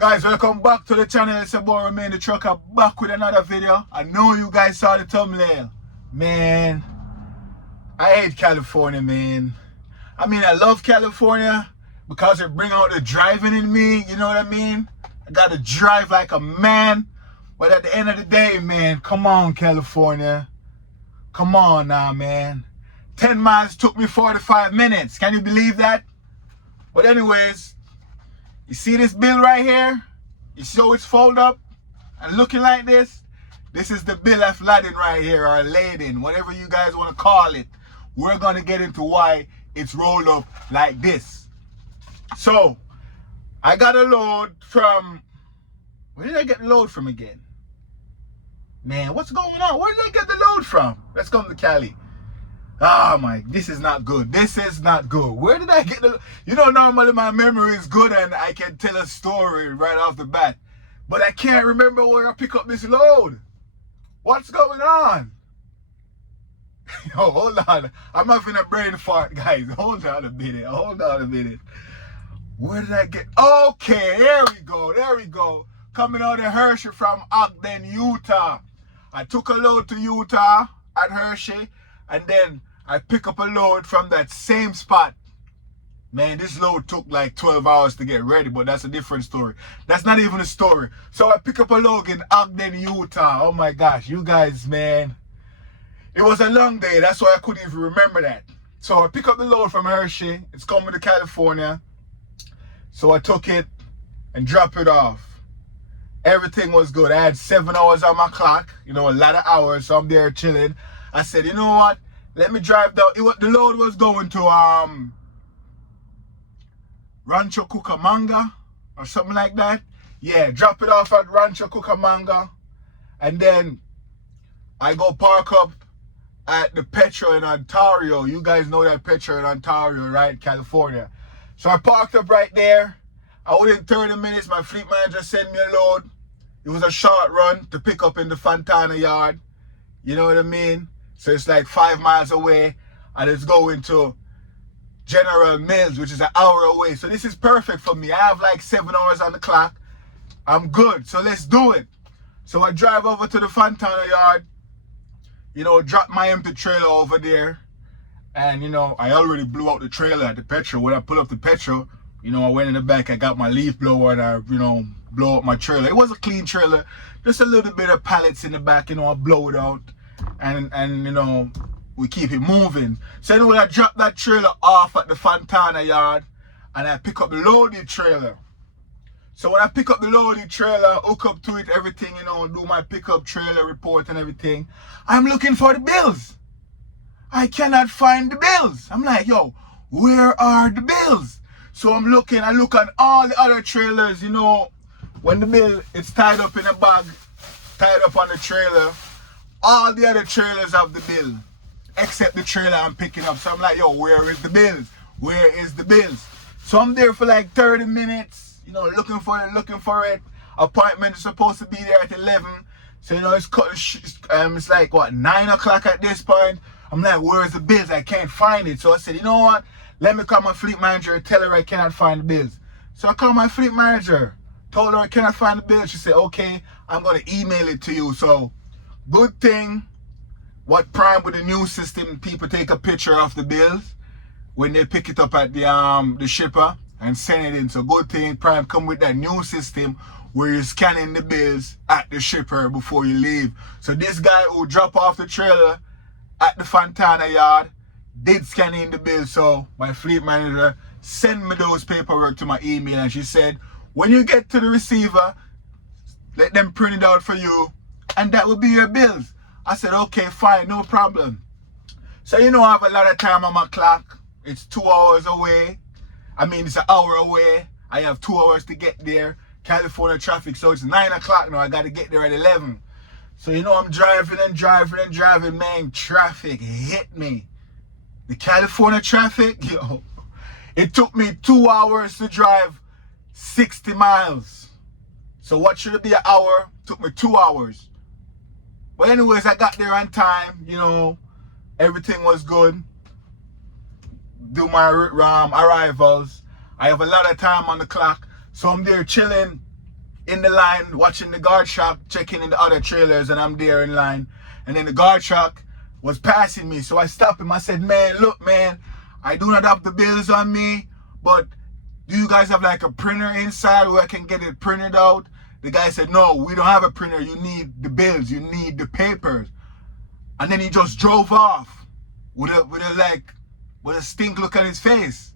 Guys, welcome back to the channel. It's your boy Remain the Trucker back with another video. I know you guys saw the thumbnail. Man, I hate California, man. I mean, I love California because it bring out the driving in me, you know what I mean? I gotta drive like a man. But at the end of the day, man, come on, California. Come on now, man. 10 miles took me 45 minutes. Can you believe that? But anyways, you see this bill right here? You see how it's folded up and looking like this? This is the bill of lading right here, or lading, whatever you guys want to call it. We're going to get into why it's rolled up like this. So, I got a load from... Where did I get the load from again? Man, what's going on? Where did I get the load from? Let's come to Cali. Oh my, this is not good. This is not good. Where did I get the... You know, normally my memory is good and I can tell a story right off the bat. But I can't remember where I pick up this load. What's going on? Yo, hold on. I'm having a brain fart, guys. Hold on a minute. Hold on a minute. Where did I get... Okay, there we go. There we go. Coming out of Hershey from Ogden, Utah. I took a load to Utah at Hershey. And then I pick up a load from that same spot. Man, this load took like 12 hours to get ready, but that's a different story. That's not even a story. So I pick up a load in Ogden, Utah. Oh my gosh, you guys, man. It was a long day. That's why I couldn't even remember that. So I pick up the load from Hershey. It's coming to California. So I took it and dropped it off. Everything was good. I had 7 hours on my clock. You know, a lot of hours. So I'm there chilling. I said, you know what? Let me drive down. The load was going to Rancho Cucamonga or something like that. Yeah, drop it off at Rancho Cucamonga. And then I go park up at the Petro in Ontario. You guys know that Petro in Ontario, right? California. So I parked up right there. Within 30 minutes, my fleet manager sent me a load. It was a short run to pick up in the Fontana yard. You know what I mean? So it's like 5 miles away, and it's going to General Mills, which is an hour away. So this is perfect for me. I have like 7 hours on the clock. I'm good. So let's do it. So I drive over to the Fontana yard, you know, drop my empty trailer over there. And, you know, I already blew out the trailer at the petrol. When I pull up the petrol, you know, I went in the back, I got my leaf blower, and I, you know, blow up my trailer. It was a clean trailer. Just a little bit of pallets in the back, you know, I blow it out. And you know, we keep it moving. So anyway, I drop that trailer off at the Fontana yard and I pick up the loaded trailer. So when I pick up the loaded trailer, hook up to it, everything, you know, do my pickup trailer report and everything, I'm looking for the bills. I cannot find the bills. I'm like, yo, where are the bills? So I'm looking, I look at all the other trailers, you know, when the bill is tied up in a bag, tied up on the trailer. All the other trailers have the bill, except the trailer I'm picking up. So I'm like, yo, where is the bills? Where is the bills? So I'm there for like 30 minutes, you know, looking for it. Appointment is supposed to be there at 11. So, you know, it's like, what, 9 o'clock at this point? I'm like, where's the bills? I can't find it. So I said, you know what? Let me call my fleet manager and tell her I cannot find the bills. So I called my fleet manager, told her I cannot find the bills. She said, okay, I'm going to email it to you. So, good thing, what Prime with the new system, people take a picture of the bills when they pick it up at the shipper and send it in. So good thing Prime come with that new system where you're scanning the bills at the shipper before you leave. So this guy who dropped off the trailer at the Fontana yard did scan in the bill. So my fleet manager sent me those paperwork to my email, and she said, when you get to the receiver, let them print it out for you, and that will be your bills. I said, okay, fine, no problem. So, you know, I have a lot of time on my clock. It's 2 hours away. I mean, it's an hour away. I have 2 hours to get there. California traffic, so it's 9 o'clock now. I got to get there at 11. So, you know, I'm driving, man. Traffic hit me. The California traffic, yo. It took me 2 hours to drive 60 miles. So what should it be, an hour? Took me 2 hours. But anyways, I got there on time, you know, everything was good. Do my arrivals. I have a lot of time on the clock. So I'm there chilling. in the line watching the guard shack, checking in the other trailers, and I'm there in line. And then the guard shack was passing me. So I stopped him. I said, man, look, man, I do not have the bills on me, but do you guys have like a printer inside where I can get it printed out? The guy said, no, we don't have a printer. You need the bills. You need the papers. And then he just drove off with a stink look on his face.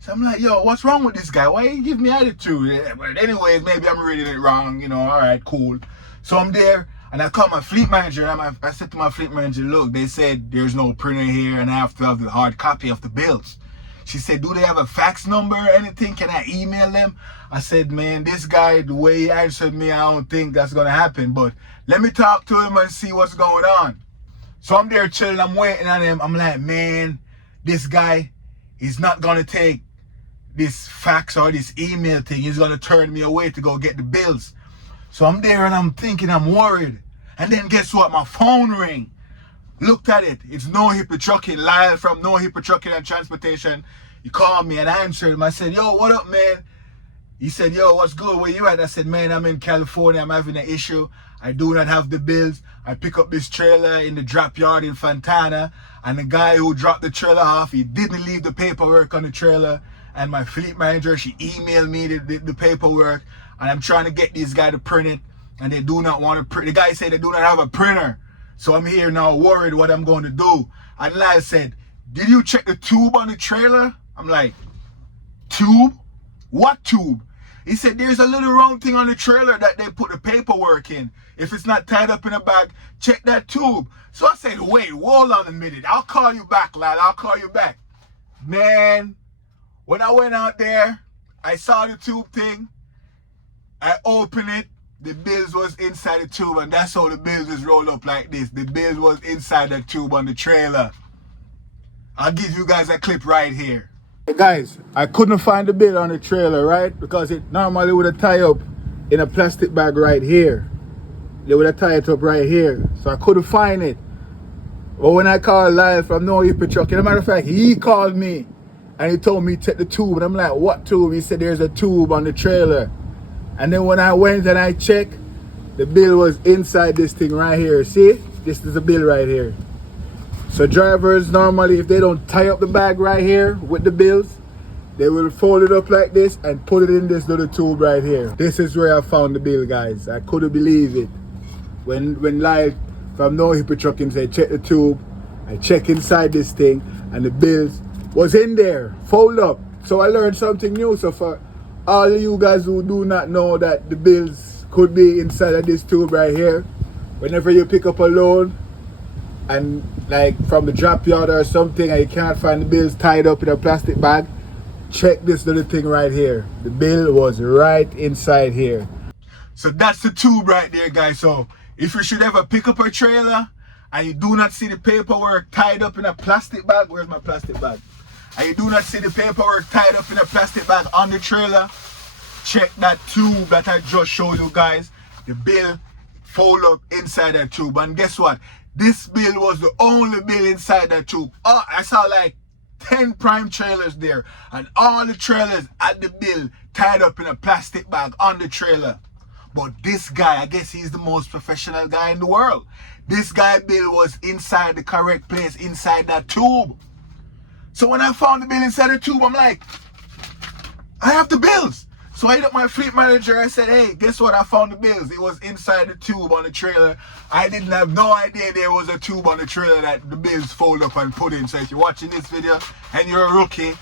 So I'm like, yo, what's wrong with this guy? Why he give me attitude? Yeah, but anyways, maybe I'm reading it wrong, you know, all right, cool. So I'm there, and I call my fleet manager, and I said to my fleet manager, look, they said there's no printer here, and I have to have the hard copy of the bills. She said, do they have a fax number or anything? Can I email them? I said, man, this guy, the way he answered me, I don't think that's going to happen, but let me talk to him and see what's going on. So I'm there chilling, I'm waiting on him. I'm like, man, this guy is not going to take this fax or this email thing. He's going to turn me away to go get the bills. So I'm there and I'm thinking, I'm worried. And then guess what? My phone rang. Looked at it. It's No Hippie Trucking, Lyle from No Hippie Trucking and Transportation. He called me and I answered him. I said, yo, what up, man? He said, yo, what's good? Where you at? I said, man, I'm in California. I'm having an issue. I do not have the bills. I pick up this trailer in the drop yard in Fontana. And the guy who dropped the trailer off, he didn't leave the paperwork on the trailer. And my fleet manager, she emailed me the paperwork. And I'm trying to get these guys to print it. And they do not want to print. The guy said they do not have a printer. So I'm here now worried what I'm going to do. And Lyle said, did you check the tube on the trailer? I'm like, tube? What tube? He said, there's a little round thing on the trailer that they put the paperwork in. If it's not tied up in a bag, check that tube. So I said, wait, hold on a minute. I'll call you back, lad. I'll call you back. Man, when I went out there, I saw the tube thing. I opened it. The bills was inside the tube, and that's how the bills was rolled up like this. The bills was inside the tube on the trailer. I'll give you guys a clip right here. Hey guys, I couldn't find the bill on the trailer, right? Because it normally would have tied up in a plastic bag right here. They would have tied it up right here. So I couldn't find it. But when I called Lyle from No Hippie Trucking, as a matter of fact, he called me and he told me to take the tube. And I'm like, what tube? He said there's a tube on the trailer. And then when I went and I checked, the bill was inside this thing right here. See? This is the bill right here. So drivers normally, if they don't tie up the bag right here with the bills, they will fold it up like this and put it in this little tube right here. This is where I found the bill, guys. I couldn't believe it. When Lyle from No Hippie Trucking said check the tube, I check inside this thing and the bills was in there, fold up. So I learned something new. So for all of you guys who do not know that the bills could be inside of this tube right here, whenever you pick up a load and like from the drop yard or something and you can't find the bills tied up in a plastic bag, check this little thing right here. The bill was right inside here. So that's the tube right there, guys. So if you should ever pick up a trailer and you do not see the paperwork tied up in a plastic bag, where's my plastic bag? And you do not see the paperwork tied up in a plastic bag on the trailer, check that tube that I just showed you guys. The bill fold up inside that tube. And guess what? This bill was the only bill inside that tube. Oh, I saw like 10 prime trailers there. And all the trailers had the bill tied up in a plastic bag on the trailer. But this guy, I guess he's the most professional guy in the world. This guy bill was inside the correct place, inside that tube. So when I found the bill inside the tube, I'm like, I have the bills. So I hit up my fleet manager. I said, hey, guess what? I found the bills. It was inside the tube on the trailer. I didn't have no idea there was a tube on the trailer that the bills fold up and put in. So if you're watching this video and you're a rookie,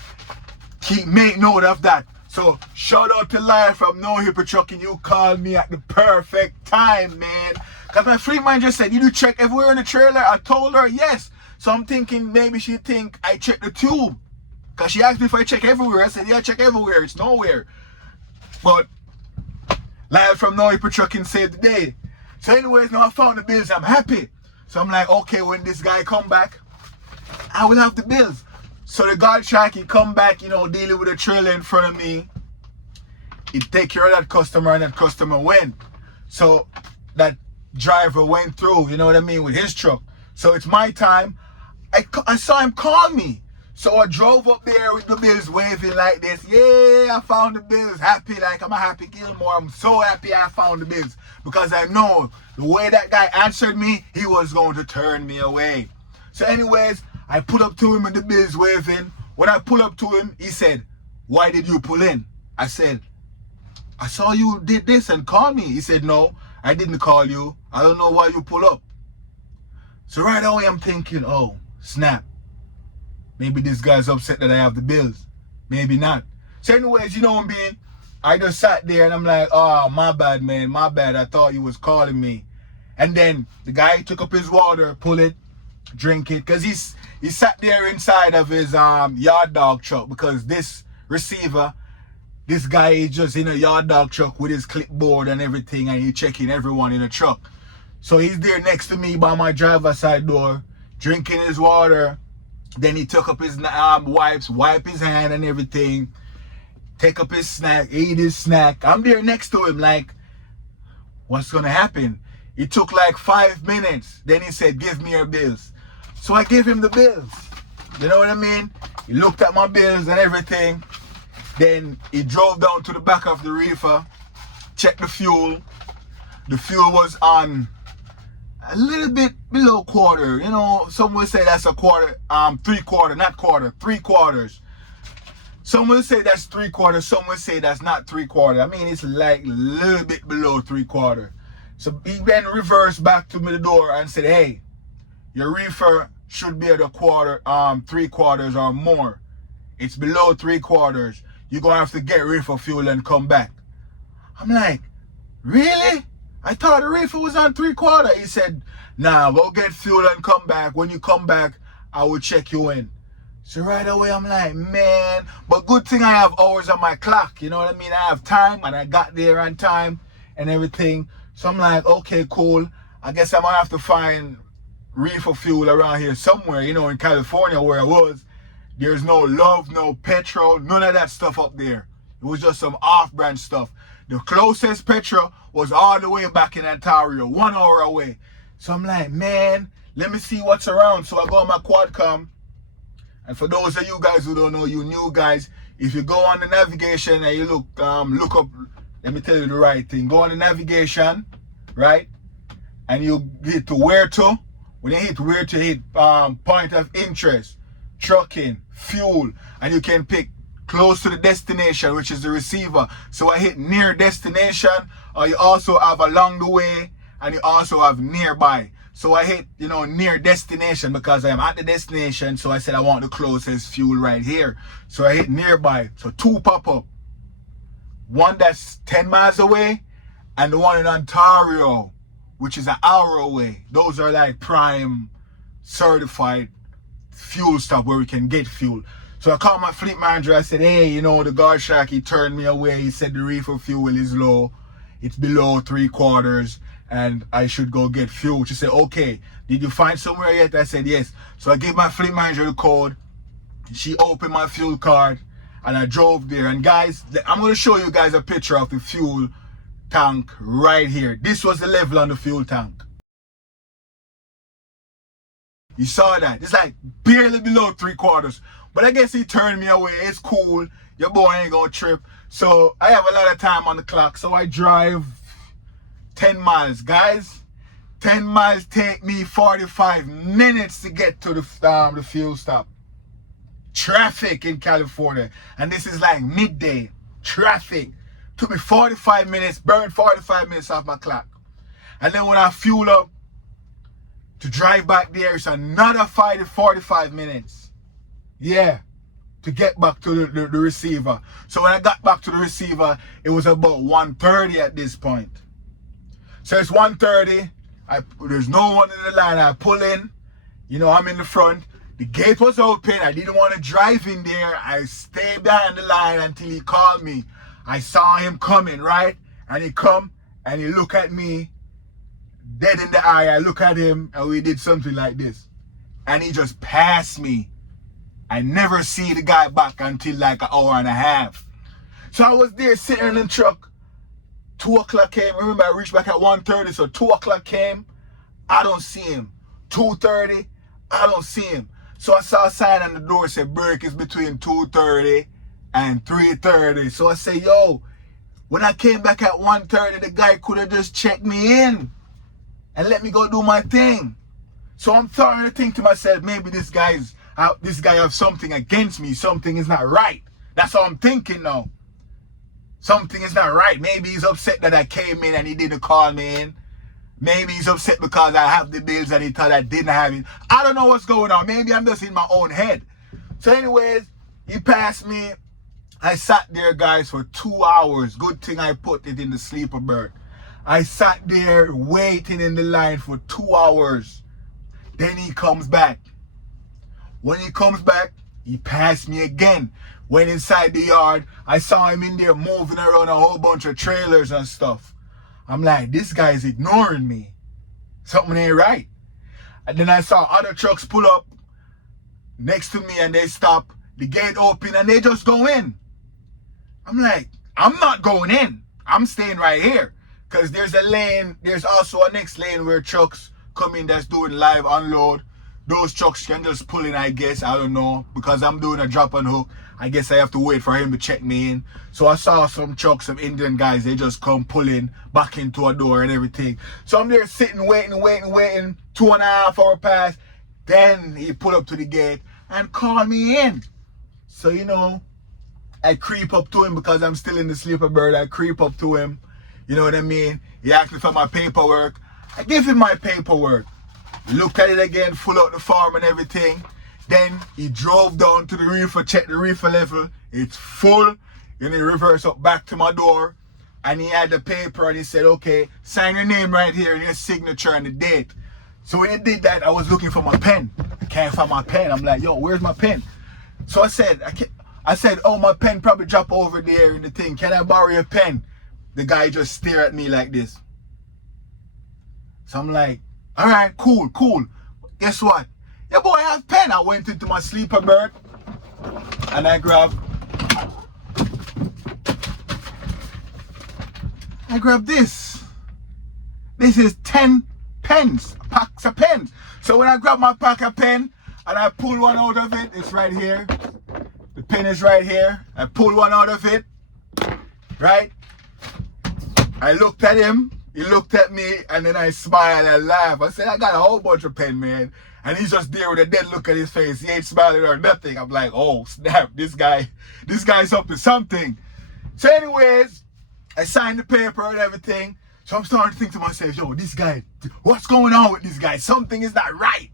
make note of that. So shout out to Lyle from No Hippie Trucking. You called me at the perfect time, man. Because my fleet manager said, you do check everywhere in the trailer? I told her yes. So I'm thinking maybe she think I checked the tube. Because she asked me if I check everywhere. I said, yeah, I check everywhere. It's nowhere. But Lyle from No Hippie Trucking saved the day. So anyways, now I found the bills. I'm happy. So I'm like, okay, when this guy come back, I will have the bills. So the guard shack, he come back, you know, dealing with a trailer in front of me. He take care of that customer and that customer went. So that driver went through, you know what I mean, with his truck. So it's my time. I saw him call me. So I drove up there with the bills waving like this. Yeah, I found the bills. Happy, like I'm a happy Gilmore. I'm so happy I found the bills. Because I know the way that guy answered me, he was going to turn me away. So anyways, I pull up to him with the bills waving. When I pull up to him, he said, "Why did you pull in?" I said, "I saw you did this and called me." He said, "No, I didn't call you. I don't know why you pull up." So right away I'm thinking, oh, snap. Maybe this guy's upset that I have the bills. Maybe not. So anyways, you know what I mean? I just sat there and I'm like, oh, my bad, man. My bad. I thought you was calling me. And then the guy took up his water, pull it, drink it. Because he sat there inside of his yard dog truck. Because this receiver, this guy is just in a yard dog truck with his clipboard and everything. And he's checking everyone in the truck. So he's there next to me by my driver's side door, drinking his water. Then he took up his wipes, wipe his hand and everything. Take up his snack, eat his snack. I'm there next to him like, what's gonna happen? It took like 5 minutes. Then he said, "Give me your bills." So I gave him the bills. You know what I mean? He looked at my bills and everything. Then he drove down to the back of the reefer, checked the fuel. The fuel was on a little bit below quarter. You know, some will say that's a quarter, 3/4, not quarter, 3/4. Some will say that's 3/4, some will say that's not 3/4. I mean, it's like a little bit below 3/4. So he then reversed back to me the door and said, "Hey, your reefer should be at a quarter, 3/4 or more. It's below 3/4. You're gonna have to get reefer fuel and come back." I'm like, really? I thought the reefer was on 3/4. He said, "Nah, go get fuel and come back. When you come back, I will check you in." So right away, I'm like, man, but good thing I have hours on my clock. You know what I mean? I have time and I got there on time and everything. So I'm like, okay, cool. I guess I'm gonna have to find reefer fuel around here somewhere. You know, in California where I was, there's no Love, no petrol, none of that stuff up there. It was just some off-brand stuff. The closest petrol was all the way back in Ontario, 1 hour away. So I'm like, man, let me see what's around. So I go on my Quadcom. And for those of you guys who don't know, you new guys, if you go on the navigation and you look up, let me tell you the right thing. Go on the navigation, right? And you hit to where to. When you hit where to, hit point of interest, trucking, fuel, and you can pick close to the destination, which is the receiver. So I hit near destination, or you also have along the way, and you also have nearby. So I hit, you know, near destination because I am at the destination. So I said I want the closest fuel right here. So I hit nearby. So 2 pop up. One that's 10 miles away, and the one in Ontario, which is an hour away. Those are like prime certified fuel stop where we can get fuel. So I called my fleet manager. I said, "Hey, you know, the guard shark, he turned me away. He said the reefer fuel is low. It's below 3/4 and I should go get fuel." She said, "Okay, did you find somewhere yet?" I said, "Yes." So I gave my fleet manager the code. She opened my fuel card and I drove there. And guys, I'm going to show you guys a picture of the fuel tank right here. This was the level on the fuel tank. You saw that? It's like barely below 3/4. But I guess he turned me away. It's cool. Your boy ain't gonna trip. So I have a lot of time on the clock. So I drive 10 miles. Guys, 10 miles take me 45 minutes to get to the fuel stop. Traffic in California. And this is like midday. Traffic. Took me 45 minutes, burned 45 minutes off my clock. And then when I fuel up to drive back there, it's another 45 minutes. Yeah, to get back to the receiver. So when I got back to the receiver, it was about 1:30 at this point. So it's 1:30. There's no one in the line. I pull in. You know, I'm in the front. The gate was open. I didn't want to drive in there. I stayed behind the line until he called me. I saw him coming, right? And he come and he look at me dead in the eye. I look at him and we did something like this. And he just passed me. I never see the guy back until like an hour and a half. So I was there sitting in the truck. 2 o'clock came. Remember, I reached back at 1:30. So 2 o'clock came. I don't see him. 2:30. I don't see him. So I saw a sign on the door said break is between 2:30 and 3:30. So I say, yo, when I came back at 1:30, the guy could have just checked me in and let me go do my thing. So I'm starting to think to myself, maybe this guy have something against me. Something is not right. That's all I'm thinking now. Something is not right. Maybe he's upset that I came in and he didn't call me in. Maybe he's upset because I have the bills and he thought I didn't have it. I don't know what's going on. Maybe I'm just in my own head. So anyways, he passed me. I sat there, guys, for 2 hours. Good thing I put it in the sleeper berth. I sat there waiting in the line for 2 hours. Then he comes back. When he comes back, he passed me again. Went inside the yard. I saw him in there moving around a whole bunch of trailers and stuff. I'm like, this guy's ignoring me. Something ain't right. And then I saw other trucks pull up next to me and they stop. The gate open and they just go in. I'm like, I'm not going in. I'm staying right here. Because there's a lane. There's also a next lane where trucks come in that's doing live unload. Those trucks can just pull in, I guess. I don't know. Because I'm doing a drop and hook. I guess I have to wait for him to check me in. So I saw some trucks, some Indian guys, they just come pulling back into a door and everything. So I'm there sitting, waiting. 2.5 hours pass. Then he pulled up to the gate and called me in. So, you know, I creep up to him because I'm still in the sleeper berth. I creep up to him. You know what I mean? He asked me for my paperwork. I gave him my paperwork. He looked at it again, full out the form and everything. Then he drove down to the reefer, checked the reefer level. It's full. Then he reversed up back to my door. And he had the paper and he said, okay, sign your name right here and your signature and the date. So when he did that, I was looking for my pen. I can't find my pen. I'm like, yo, where's my pen? So I said, oh, my pen probably dropped over there in the thing. Can I borrow your pen? The guy just stared at me like this. So I'm like, all right, cool. Guess what? Yeah, boy, I have pen. I went into my sleeper berth and I grabbed this. This is 10 pens, packs of pens. So when I grab my pack of pen and I pull one out of it, it's right here. The pen is right here. I pull one out of it, right? I looked at him, he looked at me, and then I smiled and laughed. I said, I got a whole bunch of pen, man. And he's just there with a dead look at his face. He ain't smiling or nothing. I'm like, oh, snap, this guy's up to something. So anyways, I signed the paper and everything. So I'm starting to think to myself, yo, this guy, what's going on with this guy? Something is not right.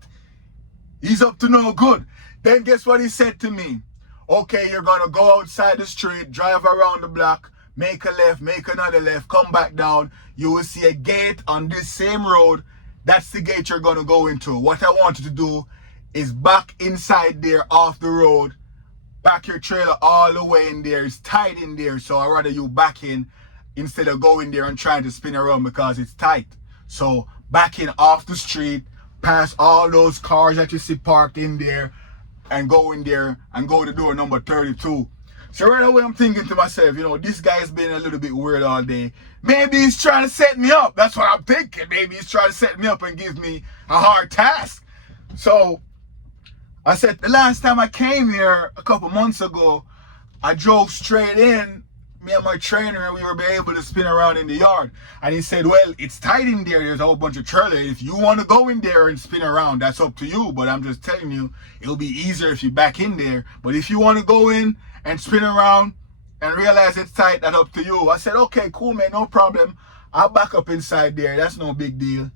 He's up to no good. Then guess what he said to me? Okay, you're going to go outside the street, drive around the block, make a left, make another left, come back down. You will see a gate on this same road. That's the gate you're going to go into. What I want you to do is back inside there off the road. Back your trailer all the way in there. It's tight in there. So I'd rather you back in instead of going there and trying to spin around because it's tight. So back in off the street, past all those cars that you see parked in there and go in there and go to door number 32. So right away I'm thinking to myself, you know, this guy's been a little bit weird all day. Maybe he's trying to set me up. That's what I'm thinking. Maybe he's trying to set me up and give me a hard task. So I said, the last time I came here a couple months ago, I drove straight in, me and my trainer, and we were able to spin around in the yard. And he said, well, it's tight in there. There's a whole bunch of trailers. If you want to go in there and spin around, that's up to you. But I'm just telling you, it'll be easier if you back in there. But if you want to go in and spin around and realize it's tight, that's up to you. I said, okay, cool, man, no problem. I'll back up inside there. That's no big deal.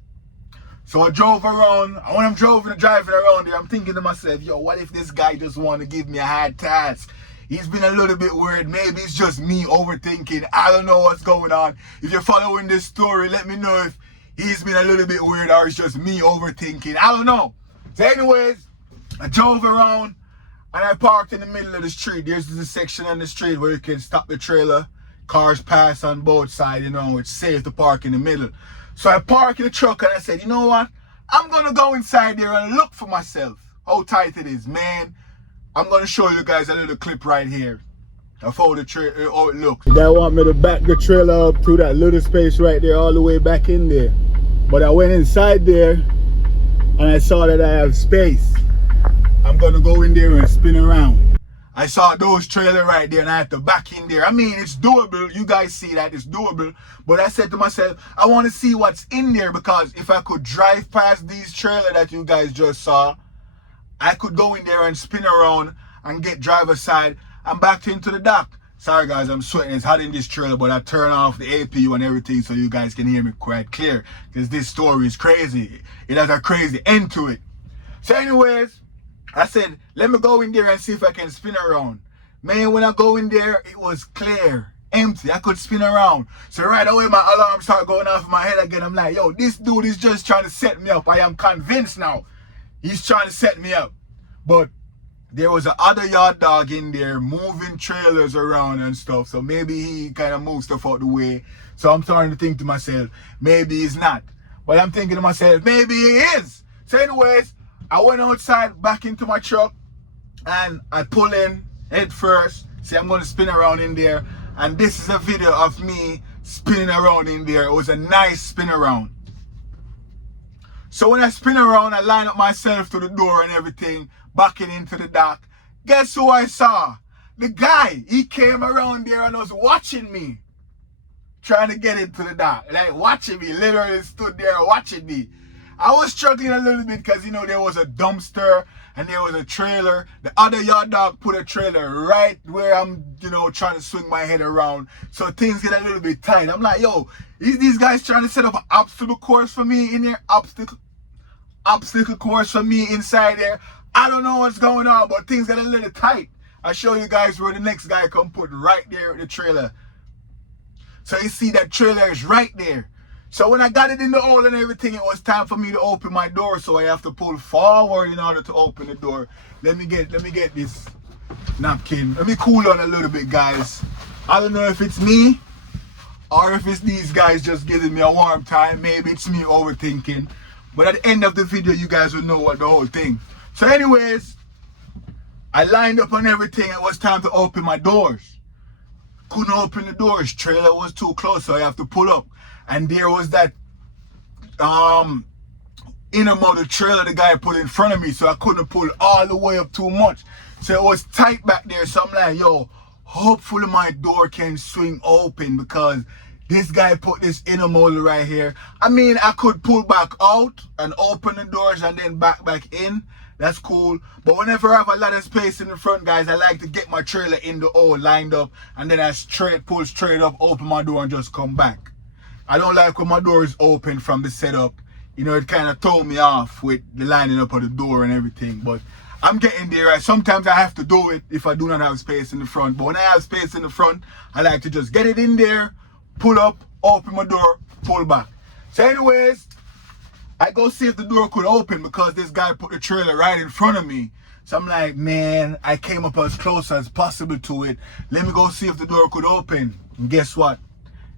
So I drove around. When I'm driving around there, I'm thinking to myself, yo, what if this guy just want to give me a hard task? He's been a little bit weird. Maybe it's just me overthinking. I don't know what's going on. If you're following this story, let me know if he's been a little bit weird or it's just me overthinking. I don't know. So anyways, I drove around and I parked in the middle of the street. There's this section on the street where you can stop the trailer. Cars pass on both sides, you know, it's safe to park in the middle. So I parked in the truck and I said, you know what? I'm going to go inside there and look for myself how tight it is, man. I'm going to show you guys a little clip right here of how it looks. The guy want me to back the trailer up through that little space right there all the way back in there. But I went inside there and I saw that I have space. I'm gonna go in there and spin around. I saw those trailer right there and I had to back in there. I mean, it's doable. You guys see that it's doable. But I said to myself, I want to see what's in there, because if I could drive past these trailer that you guys just saw, I could go in there and spin around and get driver's side and back into the dock. Sorry guys, I'm sweating. It's hot in this trailer, but I turn off the APU and everything so you guys can hear me quite clear, because this story is crazy. It has a crazy end to it. So anyways, I said, let me go in there and see if I can spin around. Man, when I go in there, it was clear, empty. I could spin around. So right away, my alarm started going off in my head again. I'm like, yo, this dude is just trying to set me up. I am convinced now. He's trying to set me up. But there was a other yard dog in there moving trailers around and stuff. So maybe he kind of moved stuff out the way. So I'm starting to think to myself, maybe he's not. But I'm thinking to myself, maybe he is. So anyways, I went outside back into my truck and I pull in head first. See, I'm going to spin around in there. And this is a video of me spinning around in there. It was a nice spin around. So when I spin around, I line up myself to the door and everything, backing into the dock. Guess who I saw? The guy. He came around there and was watching me, trying to get into the dock. Like watching me, literally stood there watching me. I was struggling a little bit because, you know, there was a dumpster and there was a trailer. The other yard dog put a trailer right where I'm, you know, trying to swing my head around. So things get a little bit tight. I'm like, yo, these guys trying to set up an obstacle course for me in there? Obstacle course for me inside there? I don't know what's going on, but things get a little tight. I'll show you guys where the next guy come put right there with the trailer. So you see that trailer is right there. So when I got it in the hole and everything, it was time for me to open my door. So I have to pull forward in order to open the door. Let me get this napkin. Let me cool down a little bit, guys. I don't know if it's me or if it's these guys just giving me a warm time. Maybe it's me overthinking. But at the end of the video, you guys will know what the whole thing. So anyways, I lined up on everything. It was time to open my doors. Couldn't open the doors. Trailer was too close, so I have to pull up. And there was that inner motor trailer the guy put in front of me, so I couldn't pull all the way up too much. So it was tight back there. So I'm like, yo, hopefully my door can swing open, because this guy put this inner motor right here. I mean, I could pull back out and open the doors and then back in. That's cool. But whenever I have a lot of space in the front, guys, I like to get my trailer in the hole lined up, and then I pull straight up, open my door and just come back. I don't like when my door is open from the setup. You know, it kind of throw me off with the lining up of the door and everything. But I'm getting there. Right? Sometimes I have to do it if I do not have space in the front. But when I have space in the front, I like to just get it in there, pull up, open my door, pull back. So anyways, I go see if the door could open, because this guy put the trailer right in front of me. So I'm like, man, I came up as close as possible to it. Let me go see if the door could open. And guess what?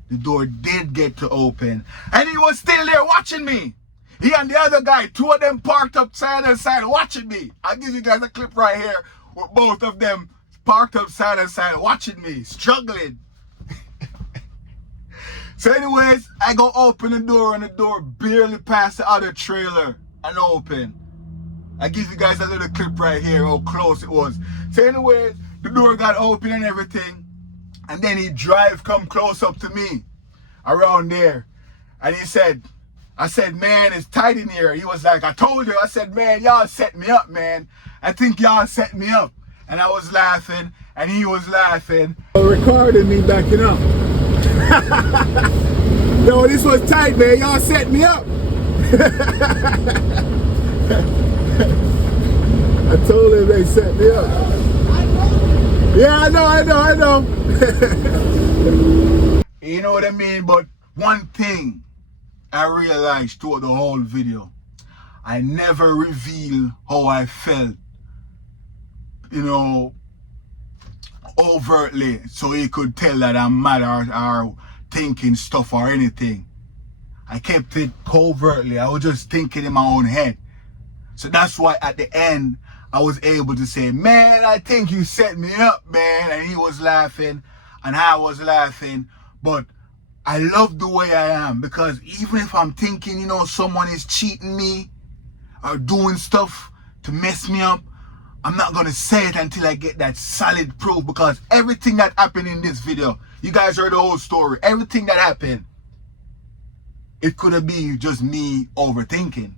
The door did get to open, and he was still there watching me. He and the other guy, two of them parked up side and side watching me. I'll give you guys a clip right here with both of them parked up side and side watching me, struggling. So anyways, I go open the door, and the door barely passed the other trailer and open. I give you guys a little clip right here how close it was. So anyways, the door got open and everything. And then he come close up to me around there. And he said, I said, man, it's tight in here. He was like, I told you. I said, man, y'all set me up, man. I think y'all set me up. And I was laughing, and he was laughing. Recording me backing up. Yo, this was tight, man. Y'all set me up. I told him they set me up. Yeah, I know. You know what I mean? But one thing I realized throughout the whole video, I never reveal how I felt, you know, overtly, so he could tell that I'm mad or thinking stuff or anything. I kept it covertly. I was just thinking in my own head. So that's why at the end, I was able to say, man, I think you set me up, man. And he was laughing and I was laughing. But I love the way I am, because even if I'm thinking, you know, someone is cheating me or doing stuff to mess me up, I'm not going to say it until I get that solid proof, because everything that happened in this video, you guys heard the whole story. Everything that happened, it could have been just me overthinking.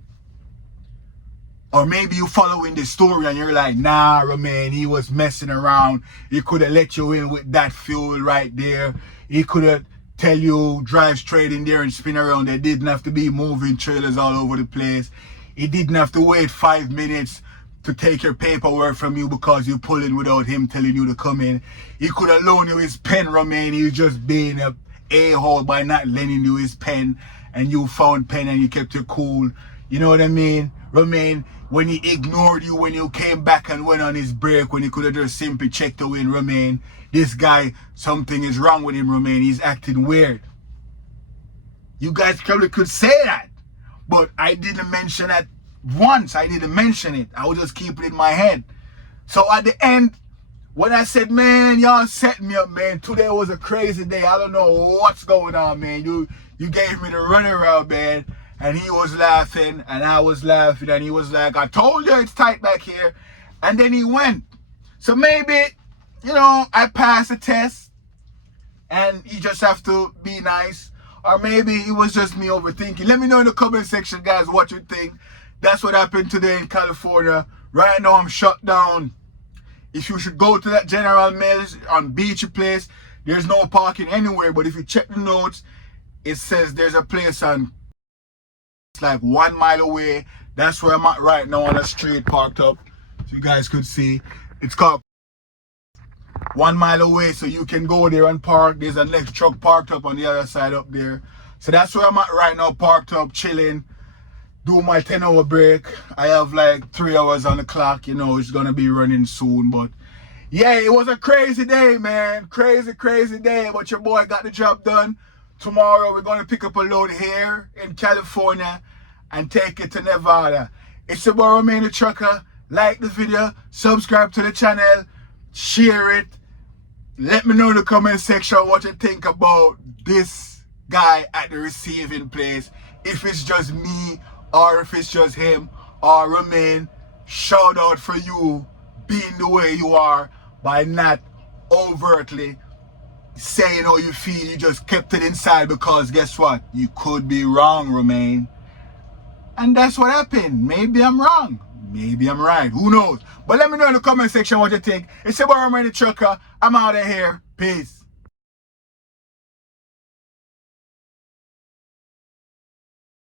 Or maybe you following the story and you're like, nah, Romain, he was messing around. He could have let you in with that fuel right there. He could have tell you drive straight in there and spin around. They didn't have to be moving trailers all over the place. He didn't have to wait 5 minutes to take your paperwork from you because you pull in without him telling you to come in. He could have loaned you his pen, Romain. He was just being a a-hole by not lending you his pen, and you found pen and you kept it cool. You know what I mean? Romain, when he ignored you when you came back and went on his break, when he could have just simply checked you in, Romain, this guy, something is wrong with him, Romain. He's acting weird. You guys probably could say that, but I didn't mention that once. I didn't mention it. I would just keep it in my head. So at the end, when I said, man, y'all set me up, man. Today was a crazy day. I don't know what's going on, man. You gave me the runaround, man. And he was laughing, and I was laughing, and he was like, I told you it's tight back here. And then he went. So maybe, you know, I passed the test, and you just have to be nice. Or maybe it was just me overthinking. Let me know in the comment section, guys, what you think. That's what happened today in California. Right now, I'm shut down. If you should go to that General Mills on Beachy Place, there's no parking anywhere. But if you check the notes, it says there's a place on, it's like 1 mile away. That's where I'm at right now on the street, parked up. So you guys could see. It's called 1 mile away, so you can go there and park. There's a next truck parked up on the other side up there. So that's where I'm at right now, parked up, chilling. Do my 10-hour break. I have like 3 hours on the clock. You know, it's gonna be running soon. But yeah, it was a crazy day, man. Crazy day. But your boy got the job done. Tomorrow we're gonna pick up a load here in California and take it to Nevada. It's your boy Romain the Trucker. Like the video, subscribe to the channel, share it. Let me know in the comment section what you think about this guy at the receiving place. If it's just me, or if it's just him, or Romain, shout out for you being the way you are by not overtly saying how you feel. You just kept it inside because guess what? You could be wrong, Romain. And that's what happened. Maybe I'm wrong. Maybe I'm right. Who knows? But let me know in the comment section what you think. It's your boy Romain the Trucker. I'm out of here. Peace.